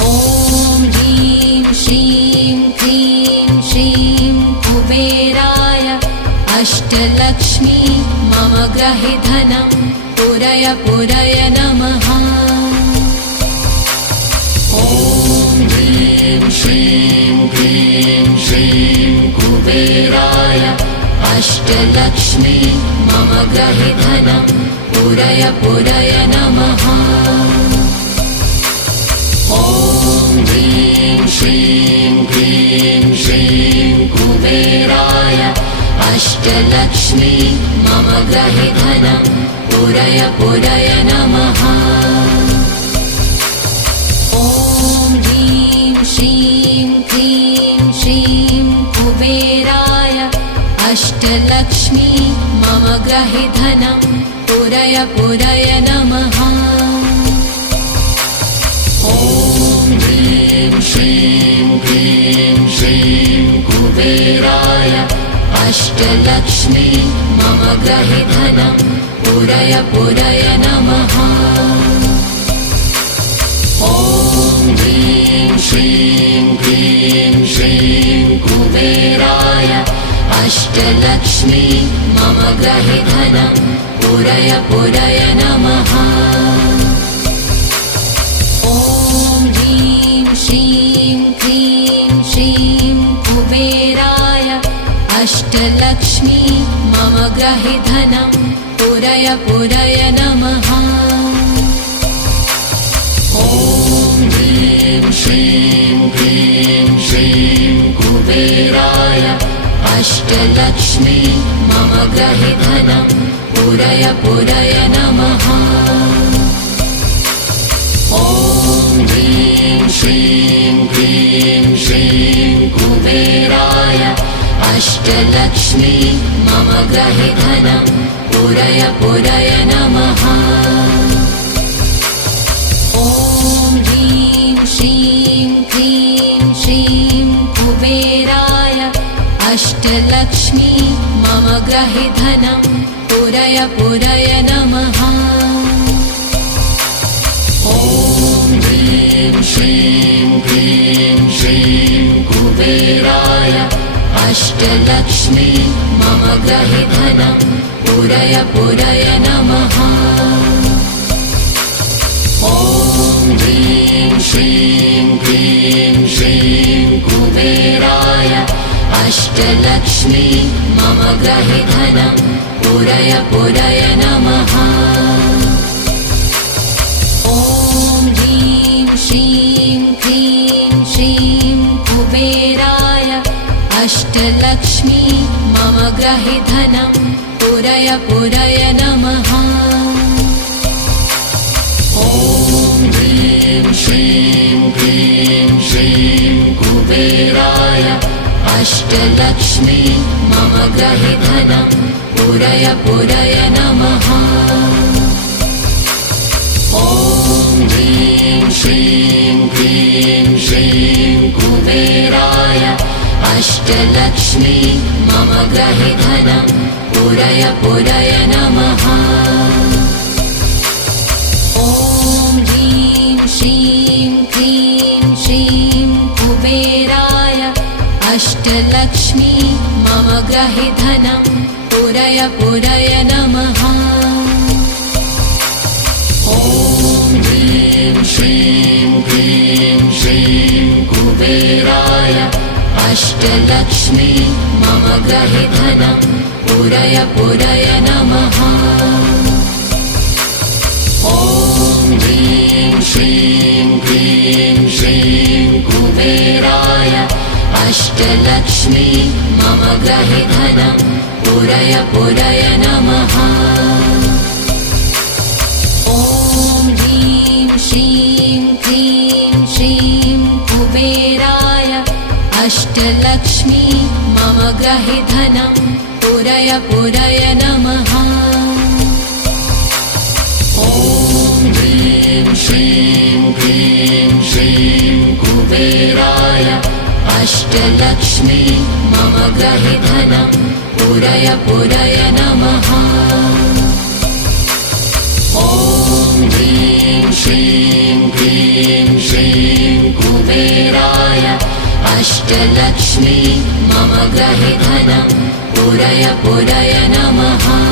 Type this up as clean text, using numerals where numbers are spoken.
ॐ ह्रीं श्रीं क्लीं श्रीं कुबेराय अष्टलक्ष्मी मम गृहे धनं पुरय पुरय नमः। ॐ ह्रीं श्रीं क्लीं श्रीं कुबेराय अष्टलक्ष्मी मम गृहे धनं पुरय पुरय नमः। ॐ ह्रीं श्रीं क्लीं श्रीं कुबेराय अष्टलक्ष्मी मम गृहे धनं पुरय पुरय नमः। ॐ ह्रीं श्रीं क्लीं श्रीं कुबेराय अष्टलक्ष्मी मम गृहे धनं पुरय पुरय नमः। ॐ ह्रीं श्रीं क्लीं श्रीं कुबेराय अष्टलक्ष्मी मम गृहे धनं पुरय पुरय नमः। ॐ ह्रीं श्रीं क्लीं श्रीं कुबेराय अष्टलक्ष्मी मम गृहे धनं पुरय पुरय नमः। ॐ ह्रीं श्रीं क्लीं श्रीं कुबेराय अष्टलक्ष्मी मम गृहे धनं पुरय पुरय नमः। ॐ ह्रीं श्रीं क्लीं श्रीं कुबेराय अष्टलक्ष्मी मम गृहे धनं पुरय पुरय नमः। ॐ ह्रीं श्रीं क्लीं श्रीं कुबेराय अष्टलक्ष्मी मम गृहे धनं पुरय पुरय नमः। ॐ ह्रीं श्रीं क्लीं श्रीं कुबेराय अष्टलक्ष्मी मम गृहे धनं पुरय पुरय नमः। ॐ ह्रीं श्रीं क्लीं श्रीं कुबेराय अष्टलक्ष्मी मम गृहे धनं पुरय पुरय नमः। ॐ ह्रीं श्रीं क्लीं श्रीं कुबेराय अष्टलक्ष्मी मम गृहे धनं पुरय पुरय नमः। ॐ ह्रीं श्रीं क्लीं श्रीं कुबेराय अष्टलक्ष्मी मम गृहे धनं पुरय पुरय नमः। ॐ ह्रीं श्रीं क्लीं श्रीं कुबेराय अष्टलक्ष्मी मम गृहे धनं पुरय पुरय नमः। ॐ ह्रीं श्रीं क्लीं श्रीं कुबेराय अष्टलक्ष्मी मम गृहे धनं पुरय पुरय नमः। ॐ ह्रीं श्रीं क्लीं श्रीं कुबेराय अष्टलक्ष्मी मम गृहे धनं पुरय पुरय नमः। ॐ ह्रीं श्रीं क्लीं श्रीं कुबेराय अष्टलक्ष्मी मम गृहे धनं पुरय पुरय नमः। ॐ ह्रीं श्रीं क्लीं श्रीं कुबेराय अष्टलक्ष्मी मम गृहे धनं पुरय पुरय नमः। ॐ ह्रीं श्रीं क्लीं श्रीं कुबेराय अष्टलक्ष्मी मम गृहे धनं पुरय पुरय नमः। ॐ ह्रीं श्रीं क्लीं श्रीं कुबेराय अष्टलक्ष्मी मम गृहे धनं पुरय पुरय नमः। ॐ ह्रीं श्रीं क्लीं श्रीं अष्टलक्ष्मी मम गृहे धनं पुरय पुरय नमः।